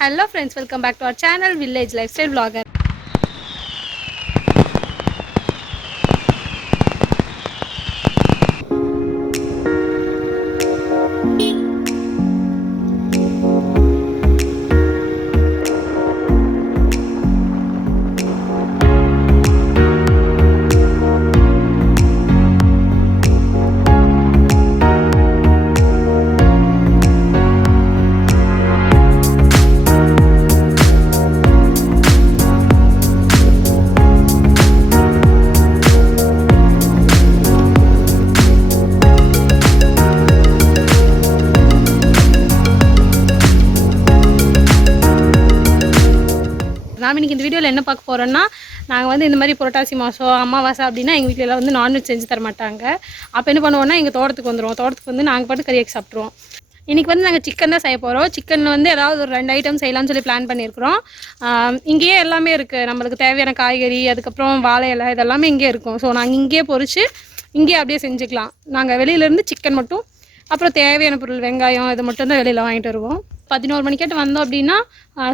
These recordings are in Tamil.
Hello friends, welcome back to our channel Village Lifestyle Vlogger. நாம் இன்றைக்கி இந்த வீடியோவில் என்ன பார்க்க போகிறோன்னா, நாங்கள் வந்து இந்த மாதிரி புரட்டாசி மாதம் அமாவாசை அப்படின்னா எங்கள் வீட்டிலலாம் வந்து நான்வெஜ் செஞ்சு தர மாட்டாங்க. அப்போ என்ன பண்ணுவோன்னா எங்கள் தோட்டத்துக்கு வந்துடுவோம். தோட்டத்துக்கு வந்து நாங்கள் பாட்டு கறியாக்கி சாப்பிட்ருவோம். இன்றைக்கி வந்து நாங்கள் சிக்கன் தான் செய்ய போகிறோம். சிக்கன் வந்து ஏதாவது ஒரு 2 ஐட்டம் செய்யலாம்னு சொல்லி பிளான் பண்ணியிருக்கிறோம். இங்கேயே எல்லாமே இருக்குது, நம்மளுக்கு தேவையான காய்கறி, அதுக்கப்புறம் வாழை இலை இதெல்லாமே இங்கே இருக்கும். ஸோ நாங்கள் இங்கேயே பொறிச்சு இங்கேயே அப்படியே செஞ்சுக்கலாம். நாங்கள் வெளியிலேருந்து சிக்கன் மட்டும், அப்புறம் தேவையான பொருள் வெங்காயம் இது மட்டும் தான் வெளியில் வாங்கிட்டு வருவோம். 11 மணிக்கிட்ட வந்தோம் அப்படின்னா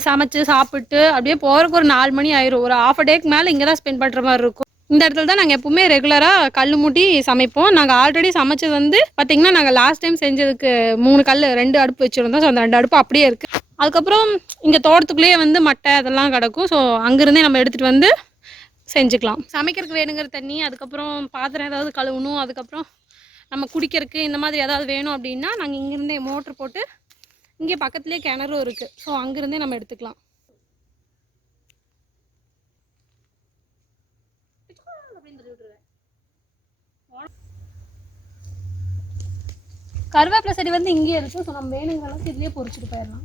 சமைச்சு சாப்பிட்டு அப்படியே போகிறக்கு ஒரு 4 மணி ஆயிரும். ஒரு ½ டேக்கு மேலே இங்கே தான் ஸ்பெண்ட் பண்ணுற மாதிரி இருக்கும். இந்த இடத்துல தான் நாங்கள் எப்பவுமே ரெகுலராக கல் மூட்டி சமைப்போம். நாங்கள் ஆல்ரெடி சமைச்சது வந்து பார்த்திங்கன்னா, நாங்கள் லாஸ்ட் டைம் செஞ்சதுக்கு 3 கல் 2 அடுப்பு வச்சுருந்தோம். ஸோ அந்த 2 அடுப்பு அப்படியே இருக்குது. அதுக்கப்புறம் இங்கே தோட்டத்துக்குள்ளேயே வந்து மட்டை அதெல்லாம் கிடக்கும். ஸோ அங்கேருந்தே நம்ம எடுத்துகிட்டு வந்து செஞ்சுக்கலாம். சமைக்கிறதுக்கு வேணுங்கிற தண்ணி, அதுக்கப்புறம் பாத்திரம் ஏதாவது கழுவணும், அதுக்கப்புறம் நம்ம குடிக்கிறதுக்கு இந்த மாதிரி ஏதாவது வேணும் அப்படின்னா நாங்கள் இங்கேருந்தே மோட்ரு போட்டு, இங்கே பக்கத்துலேயே கிணறும் இருக்குது. ஸோ அங்கேருந்தே நம்ம எடுத்துக்கலாம். கருவேப்பிலை செடி வந்து இங்கேயே இருக்குது. ஸோ நம்ம வேணுங்கிற அளவுக்கு இதுலேயே பொறிச்சிட்டு போயிடலாம்.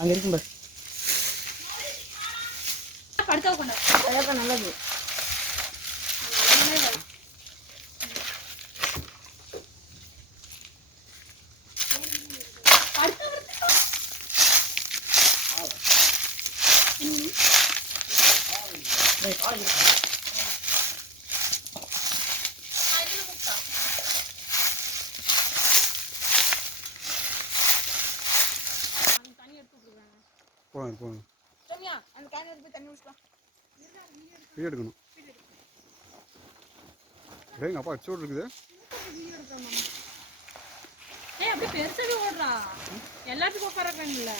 அங்கே இருக்கும் பாரு. படுத்தா கொண்டா அதான் நல்லது. போங்க போங்க வீடியோ எடுக்கணும். எங்கள் அப்பா அச்சோடு இருக்குது. அப்படி பெருசாவே ஓடுறா, எல்லாத்துக்கும் உட்காரக்காங்க இல்லை.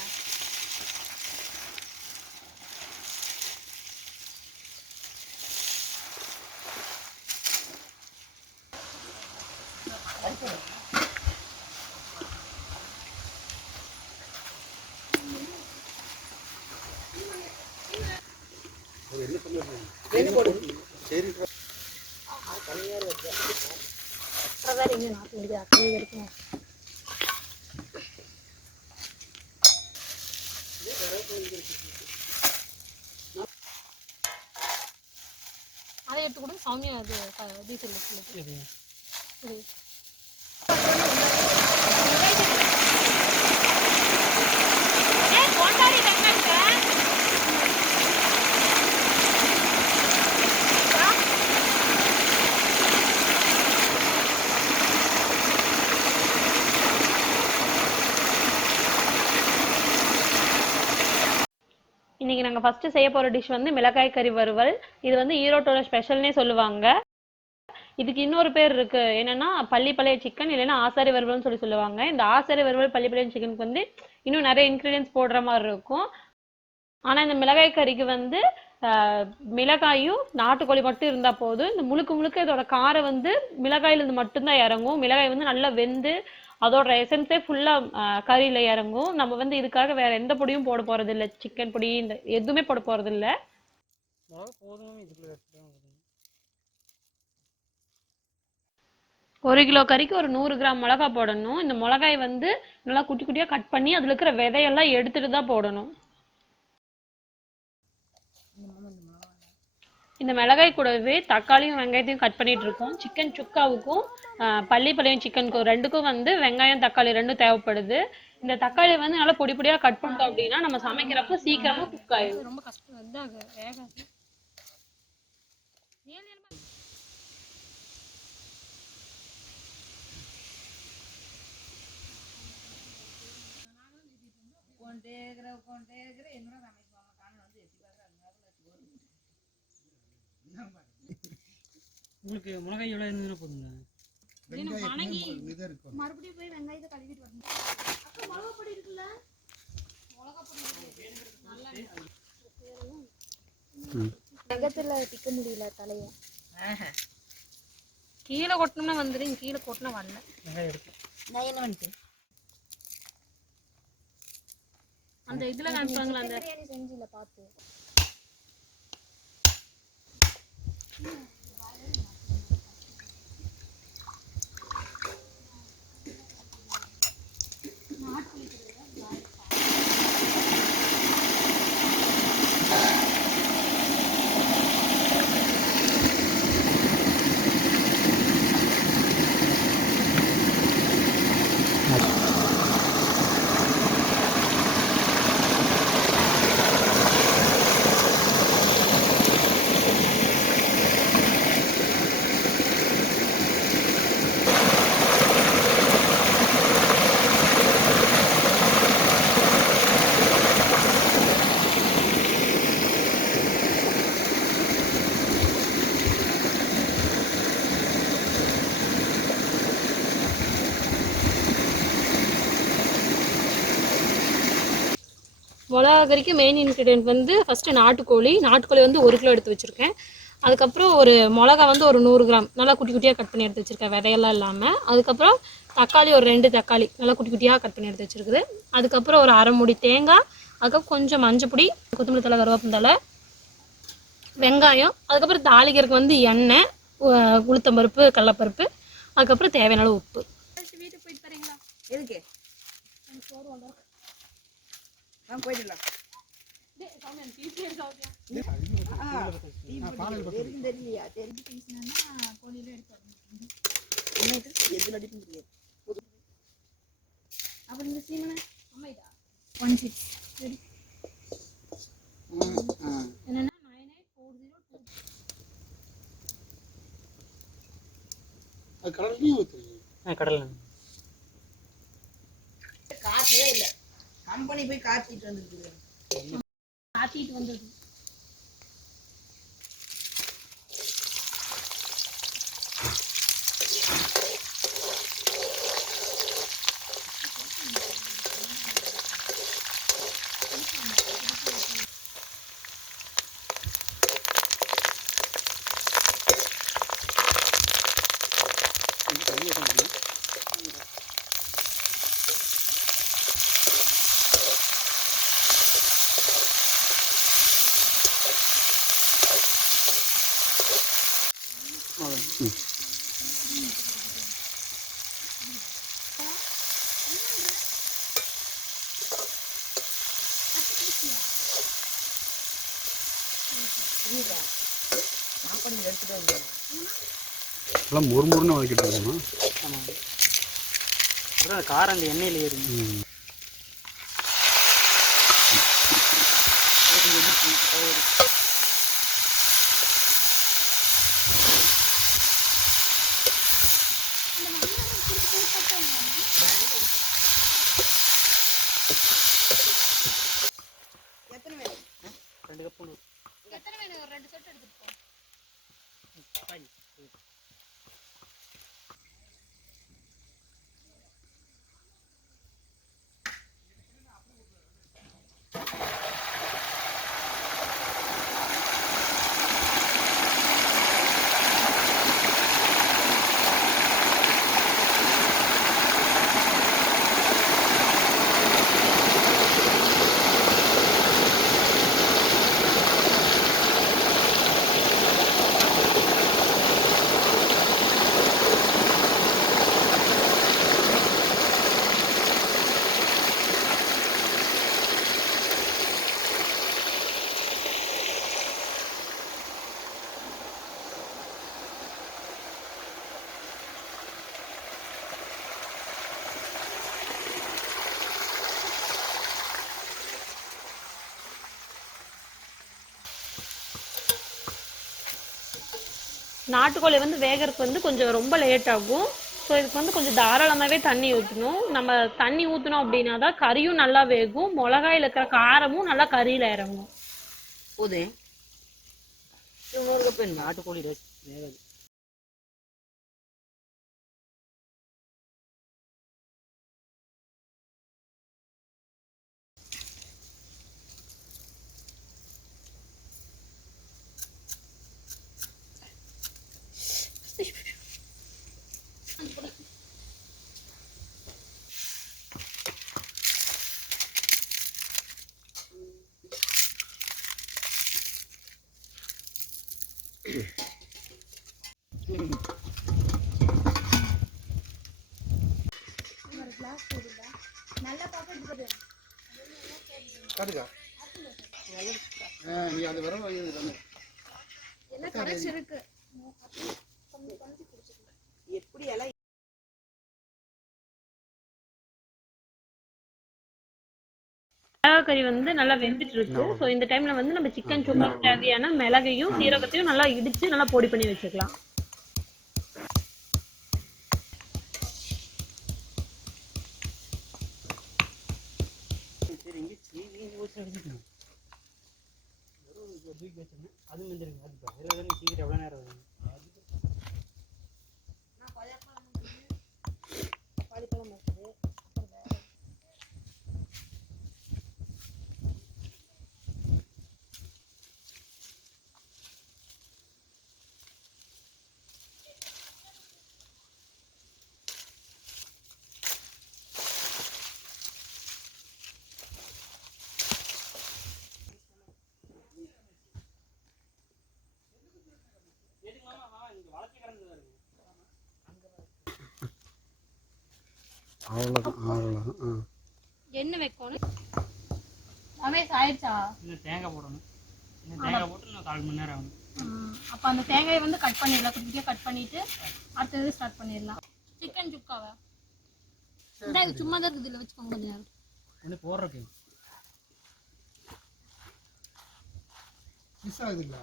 அதை எடுத்து கூட சௌமியா அது டீசல் இன்றைக்கி நாங்கள் ஃபஸ்ட்டு செய்ய போகிற டிஷ் வந்து மிளகாய் கறி வறுவல். இது வந்து ஈரோட்டோட ஸ்பெஷல்னே சொல்லுவாங்க. இதுக்கு இன்னொரு பேர் இருக்குது, என்னென்னா பள்ளிப்பாளைய சிக்கன், இல்லைன்னா ஆசாரி வறுவல்னு சொல்லுவாங்க. இந்த ஆசாரி வறுவல் பள்ளிப்பாளையம் சிக்கனுக்கு வந்து இன்னும் நிறைய இன்க்ரீடியன்ஸ் போடுற மாதிரி இருக்கும். ஆனால் இந்த மிளகாய் கறிக்கு வந்து மிளகாயும் நாட்டுக்கோழி மட்டும் இருந்தால் போதும். இந்த முழுக்க இதோட காரம் வந்து மிளகாயிலேருந்து மட்டும்தான் இறங்கும். மிளகாய் வந்து நல்லா வெந்து அதோட எசன்ஸே ஃபுல்லாக கறியில் இறங்கும். நம்ம வந்து இதுக்காக வேறு எந்த பொடியும் போட போகிறதில்ல. சிக்கன் பொடி இந்த எதுவுமே போட போகிறதில்ல. 1 கிலோ கறிக்கு ஒரு 100 கிராம் மிளகா போடணும். இந்த மிளகாய் வந்து நல்லா குட்டி குட்டியாக கட் பண்ணி அதில் இருக்கிற விதையெல்லாம் எடுத்துட்டு தான் போடணும். இந்த மிளகாய் கூடவே தக்காளியும் வெங்காயத்தையும் கட் பண்ணிட்டு இருக்கோம். சிக்கன் சுக்காவுக்கும் பள்ளிப்பாளையம் சிக்கனுக்கும் ரெண்டுக்கும் வந்து வெங்காயம் தக்காளி ரெண்டும் தேவைப்படுது. இந்த தக்காளி வந்து நல்லா பொடி பொடியாக கட் பண்ணிட்டோம் அப்படின்னா நம்ம சமைக்கிறப்ப சீக்கிரமா குக் ஆயிடும். ரொம்ப கஷ்டம் வேகாது. உங்களுக்கு மிளகாய் எவ்வளோ இருந்ததுன்னா போதுங்களா? மறுபடியும் போய் வெங்காயத்தை கழுவிட்டு வரணும். அக்கா மிளகா பொடி இருக்குல்ல, மிளகா பொடி நகத்துல திக்க முடியல தலைய. கீழே கொட்டணும்னா வந்துடும், கீழே கொட்டினா வரல. வெங்காயம் எடுத்து நான் என்ன பண்ணிட்டு அந்த இதுல காமிப்பாங்களா அந்த பிரியாணி செஞ்சில பார்த்து மிளகா கறிக்கு மெயின் இன்க்ரீடியன்ட் வந்து ஃபஸ்ட்டு நாட்டுக்கோழி வந்து 1 கிலோ எடுத்து வச்சுருக்கேன். அதுக்கப்புறம் ஒரு மிளகா வந்து ஒரு 100 கிராம் நல்லா குட்டி குட்டியாக கட் பண்ணி எடுத்து வச்சுருக்கேன், விதையெல்லாம் இல்லாமல். அதுக்கப்புறம் தக்காளி ஒரு 2 தக்காளி நல்லா குட்டி குட்டியாக கட் பண்ணி எடுத்து வச்சுருக்குது. அதுக்கப்புறம் ஒரு அரை மூடி தேங்காய், அதுக்கப்புறம் கொஞ்சம் மஞ்சப்பொடி, கொத்தமல்லி தழை, கருவேப்பிலை, வெங்காயம், அதுக்கப்புறம் தாளிக்கிறதுக்கு வந்து எண்ணெய், உளுத்தம்பருப்பு, கடலைப்பருப்பு, அதுக்கப்புறம் தேவையான அளவு உப்பு. வீட்டுக்கு போயிட்டு தரீங்களா? எதுக்கு போயிடலாம். தெரியலையா தெரிஞ்சு பேசினா கோழியில எடுத்து அடிக்க முடியாது. அப்புறம் இந்த சீமனை அம்மாயிடா 16 என்னன்னா 9840 அது கடல்லையும் ஊற்றுறீங்க? கடல் காசே இல்லை. கம்பெனி போய் காத்திட்டு வந்துருக்கு. காத்திட்டு வந்தது. எல்லாம் முறுமுறுன்னு வதக்கிட்டு இருக்கோமா? ஆமாம், அப்புறம் காரம் அந்த எண்ணெயில் ஏறும். எத்தனை வேணும்? 2 கப்பு எத்தனை வேணும்? ஒரு 2 செட் எடுத்துட்டு போ. நாட்டுக்கோழி வந்து வேகறதுக்கு வந்து கொஞ்சம் ரொம்ப லேட் ஆகும். ஸோ இதுக்கு வந்து கொஞ்சம் தாராளமாகவே தண்ணி ஊற்றணும். நம்ம தண்ணி ஊற்றினோம் அப்படின்னா தான் கறியும் நல்லா வேகும், மிளகாயில் இருக்கிற காரமும் நல்லா கறியில் இறங்கும். போதே இன்னொரு கப் வேணுமா? நாட்டுக்கோழி வேகாது. காட்டுக்கா நீ அந்த விரல் வாங்கி எப்படி எல்லாம் மிளகா கறி வந்து நல்லா வெந்துட்டு இருக்கு. ஸோ இந்த டைம்ல வந்து நம்ம சிக்கன் சுக்காக்கு தேவையான மிளகையும் சீரகத்தையும் நல்லா இடிச்சு நல்லா பொடி பண்ணி வச்சுக்கலாம். சரி இங்கே சீக்கிரம் வச்சுருக்கேன். தூக்கி வச்சிருந்தேன் அது வந்துருங்க. அது வேறு சீக்கிரம் எவ்வளோ நேரம் வருங்க? அவ்வளோதான். என்ன வைக்கணும்? ரமேஷ் ஆயிடுச்சா? இன்னும் தேங்காய் போடணும். இன்னும் தேங்காய் போட்டு இன்னும் 1/4 மணி நேரம் ஆகும். அப்போ அந்த தேங்காயை வந்து கட் பண்ணிடலாம். குட்டியாக கட் பண்ணிட்டு அடுத்தது ஸ்டார்ட் பண்ணிடலாம். சிக்கன் சுக்காவை இந்த சும்மா தான் இருக்குது, இதில் வச்சுக்கோங்க கொஞ்சம் நேரம். ஒன்று போடுறக்கு மிஸ் ஆகுதுங்களா?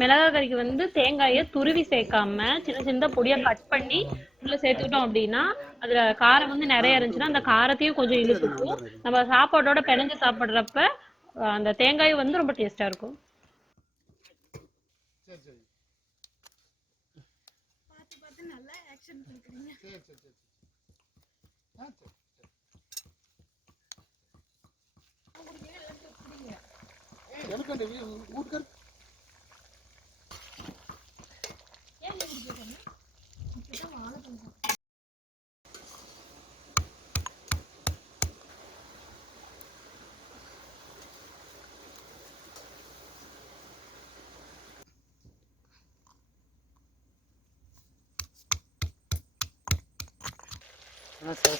மிளகா கறிக்கு வந்து தேங்காயை துருவி சேர்க்காம சின்ன சின்ன பொடியா கட் பண்ணி உள்ள சேர்த்துக்கிட்டோம் அப்படின்னா அதுல காரம் வந்து நிறைய இருந்துச்சுன்னா அந்த காரத்தையும் கொஞ்சம் இழுத்துக்கும். நம்ம சாப்பாட்டோட பிணைஞ்சு சாப்பிட்றப்ப அந்த தேங்காயும் வந்து ரொம்ப டேஸ்டா இருக்கும். சரி சரி நல்லா ஆக்ஷன் பண்றீங்க. சரி சரி சரி எனக்கு அந்த வீட்டுக்கார்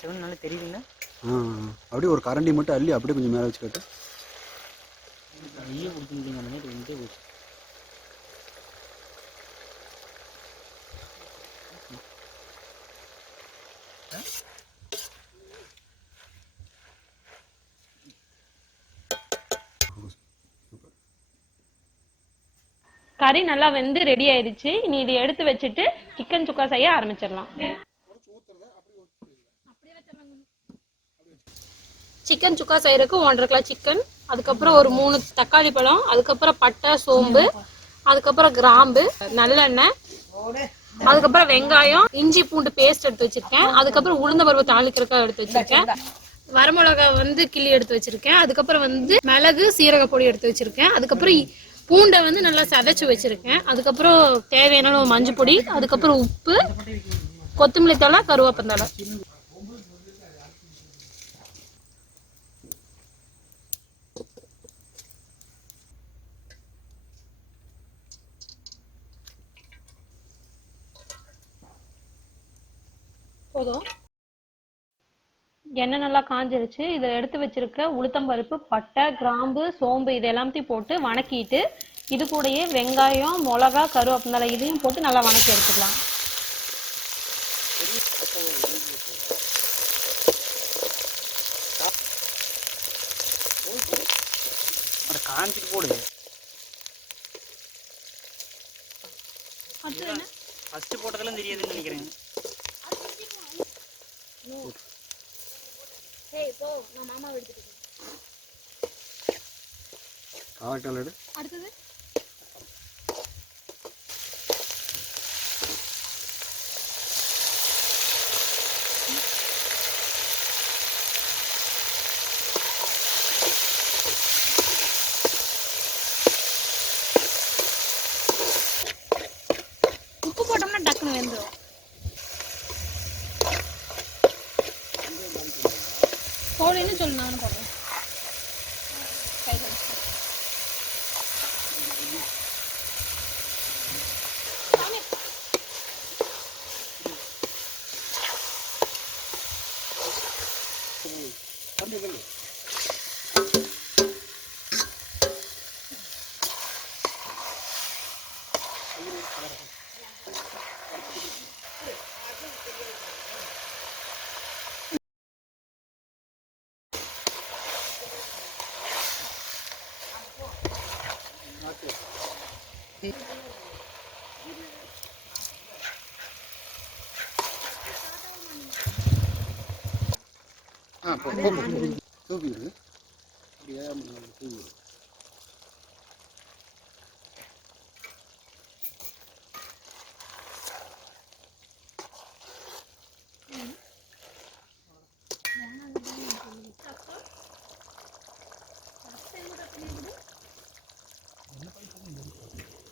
செவன் நல்லா தெரியுதுங்களா? அப்படியே ஒரு கரண்டி மட்டும் அள்ளி அப்படியே கொஞ்சம் மேலே வச்சு கேட்டு ஐயோ கொடுத்து முடியுங்க. அந்த மாதிரி வந்துட்டே போச்சு. கறி நல்லா வெந்து ரெடி ஆயிடுச்சு. இனி இதை எடுத்து வச்சுட்டு சிக்கன் சுக்கா செய்ய ஆரம்பிச்சிடலாம். சிக்கன் சுக்கா செய்யறதுக்கு 1.5 கிலோ சிக்கன், அதுக்கப்புறம் ஒரு 3 தக்காளி பழம், அதுக்கப்புறம் பட்டை சோம்பு, அதுக்கப்புறம் கிராம்பு, நல்லெண்ணெய், அதுக்கப்புறம் வெங்காயம், இஞ்சி பூண்டு பேஸ்ட் எடுத்து வச்சிருக்கேன், அதுக்கப்புறம் உளுந்த பருப்பு தாளிக்கிறதுக்காக எடுத்து வச்சிருக்கேன், வரமிளகா வந்து கிள்ளி எடுத்து வச்சிருக்கேன், அதுக்கப்புறம் வந்து மிளகு சீரக பொடி எடுத்து வச்சிருக்கேன், அதுக்கப்புறம் பூண்டை வந்து நல்லா சதைச்சு வச்சிருக்கேன், அதுக்கப்புறம் தேவையான மஞ்சள் பொடி, அதுக்கப்புறம் உப்பு, கொத்தமல்லி தழை, கருவேப்பந்தழை. போதும். எண்ணெய் நல்லா காஞ்சிருச்சு. இதை எடுத்து வச்சிருக்க உளுத்தம்பருப்பு, பட்டை, கிராம்பு, சோம்பு இது எல்லாத்தையும் போட்டு வணக்கிட்டு இது கூடயே வெங்காயம், மிளகா, கருவேப்பிலை இதையும் போட்டு நல்லா வணக்கி எடுத்துக்கலாம். அட காஞ்சிட்டு போடு. அடுத்தது என்ன? ஃபஸ்ட்டு போட்டதெல்லாம் தெரியாதுன்னு நினைக்கிறேன். ஏய் போ, நான் மாமாவை எடுத்துட்டு வரேன். காலக்கால் எடு. அடுத்தது உப்பு போட்டோம்னா டக்குன்னு வெந்துடும். போடுன்னு சொல்லு, நானும் போடுறேன். கை கடிச்சு. தூவி விடு. அப்படியே தூவி விடு.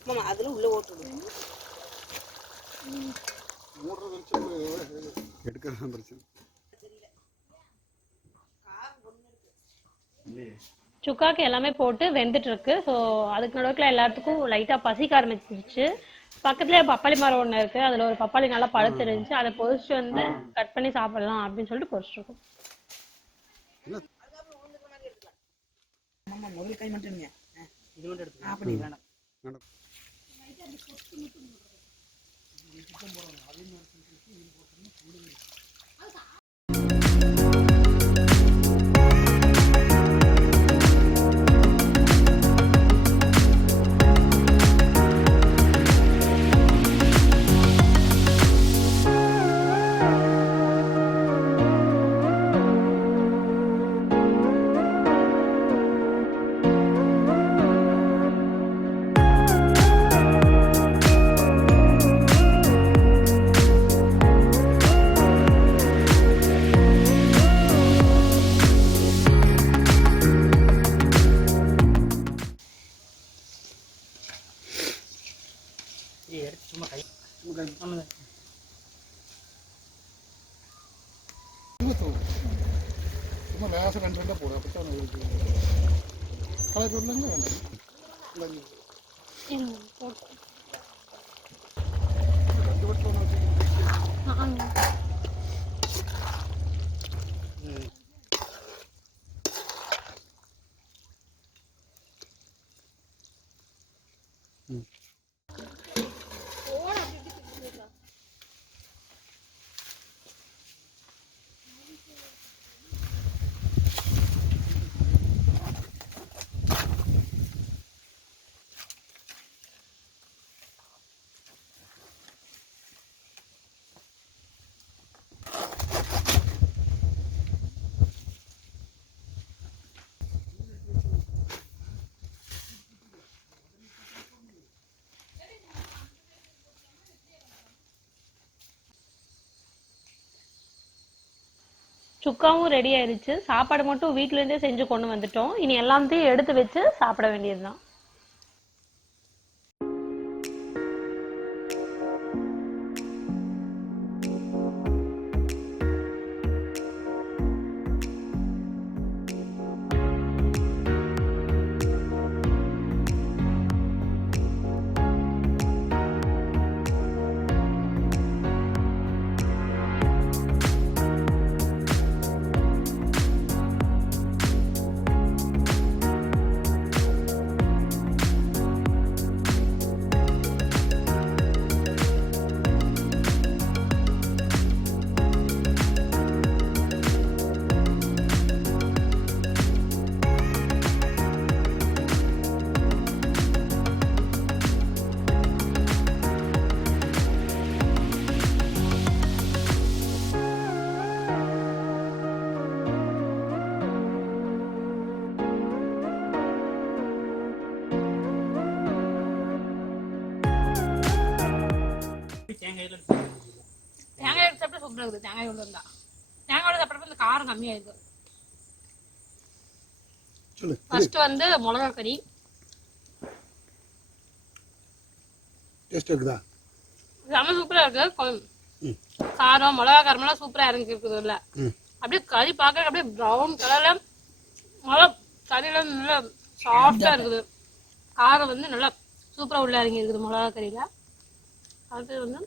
மாமா அதில் உள்ளே ஓட்டுடும். எடுக்கிறது பிரச்சனை. சுக்காக்கு எல்லாமே போட்டு வெந்துட்டு இருக்கு. ஸோ அதுக்கு நடுவில் எல்லாத்துக்கும் லைட்டாக பசிக்க ஆரம்பிச்சிருச்சு. பக்கத்துலேயே பப்பாளி மரம் ஒன்று இருக்குது. அதில் ஒரு பப்பாளி நல்லா பழுத்து இருந்துச்சு. அதை பொரிச்சு வந்து கட் பண்ணி சாப்பிடலாம் அப்படின்னு சொல்லிட்டு பொரிச்சிருக்கோம். மாமா முதல் கை மட்டும் இல்லையா? இது மட்டும் எடுத்து அப்படி வேண்டாம். இது எடுத்து சும்மா கை ஆமாம். சும்மா லேசாக ரெண்டு ரெண்டாக போடும். அப்போ தான் கலர் வரலங்க வேண்டாம். ரெண்டு வருஷம் சுக்காவும் ரெடி ஆயிருச்சு. சாப்பாடு மட்டும் வீட்ல இருந்தே செஞ்சு கொண்டு வந்துட்டோம். இனி எல்லாத்தையும் எடுத்து வச்சு சாப்பிட வேண்டியதுதான். தேங்காயில் தேங்காய் சாப்பிட்டா சூப்பராக இருக்குது. தேங்காய் உள்ள இருந்தா தேங்காயோட சாப்பிட்றப்ப இந்த காரம் கம்மியாயிருக்கு. சொல்லு ஃபர்ஸ்ட் வந்து மிளகா கறி. டேஸ்ட் இருக்குதா? செம்ம சூப்பரா இருக்கு. காரம் மிளகா காரமெல்லாம் சூப்பரா இறங்கி இருக்குது இல்ல. அப்படியே கறி பார்க்க அப்படியே ப்ரௌன் கலர்ல நல்லா கறியில நல்லா சாஃப்டா இருக்குது. காரம் வந்து நல்லா சூப்பரா உள்ள இறங்கி இருக்குது மிளகா கறியில. அடுத்து வந்து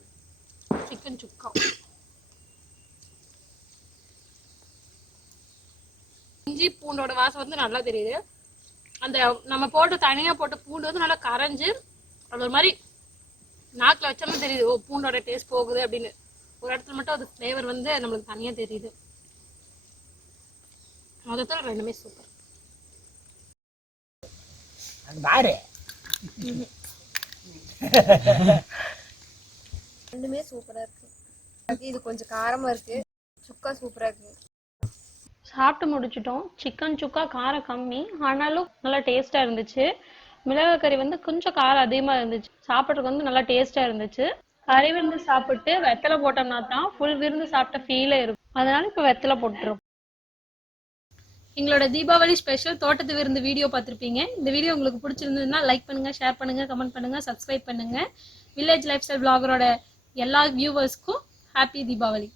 சிக்கன் சுக்கா. இஞ்சி பூண்டோட வாசம் வந்து நல்லா தெரியுது. அந்த நம்ம போட்டு தனியா போட்ட பூண்டு வந்து நல்லா கரைஞ்சு அது ஒரு மாதிரி நாக்கில் வச்சோம்னு தெரியுது. ஓ, பூண்டோட டேஸ்ட் போகுது அப்படின்னு. ஒரு இடத்துல மட்டும் அது ஃப்ளேவர் வந்து நம்மளுக்கு தனியா தெரியுது. மொத்தத்தில் ரெண்டுமே சூப்பர். ரெண்டுமே சூப்பரா இருக்கு. இது கொஞ்சம் காரமா இருக்கு. சுக்கா சூப்பரா இருக்கு. சாப்பிட்டு முடிச்சிட்டோம். சிக்கன் சுக்கா காரம் கம்மி, ஆனாலும் நல்லா டேஸ்டா இருந்துச்சு. மிளகாய் கறி வந்து கொஞ்சம் காரம் அதிகமா இருந்துச்சு. சாப்பிட்றதுக்கு வந்து நல்லா டேஸ்டா இருந்துச்சு. கறி விருந்து சாப்பிட்டு வெத்தலை போட்டோம்னா தான் ஃபுல் விருந்து சாப்பிட்ட ஃபீலே இருக்கும். அதனால இப்போ வெத்தலை போட்டுரும். எங்களோட தீபாவளி ஸ்பெஷல் தோட்டத்து விருந்து வீடியோ பார்த்துருப்பீங்க. இந்த வீடியோ உங்களுக்கு பிடிச்சிருந்ததுன்னா லைக் பண்ணுங்க, ஷேர் பண்ணுங்க, கமெண்ட் பண்ணுங்க, சப்ஸ்கிரைப் பண்ணுங்க. வில்லேஜ் லைஃப் ஸ்டைல் vloggeரோட எல்லா வியூவர்ஸ்க்கும் ஹாப்பி தீபாவளி.